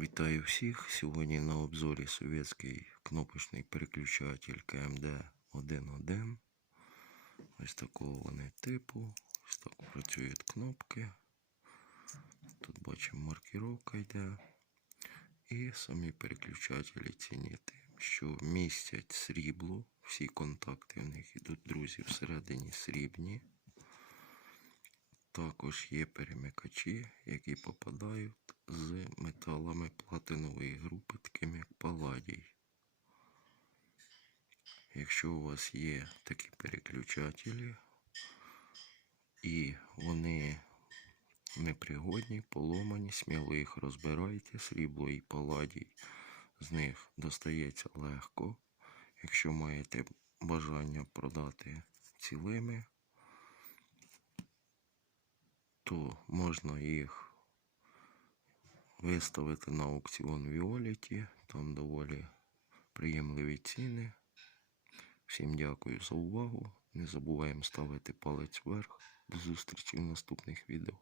Вітаю всіх! Сьогодні на обзорі совєтський кнопочний переключатель КМД-11. Ось такого вони типу. Ось так працюють кнопки. Тут бачимо маркіровка йде. І самі переключателі цініти, що містять срібло. Всі контакти в них ідуть, друзі, всередині срібні. Також є перемикачі, які попадають з металами платинової групи, таким як паладій. Якщо у вас є такі переключателі і вони непригодні, поломані, сміло їх розбирайте, срібло і паладій з них достається легко. Якщо маєте бажання продати цілими, то можна їх виставити на аукціон Віоліті. Там доволі приємливі ціни. Всім дякую за увагу. Не забуваємо ставити палець вверх. До зустрічі в наступних відео.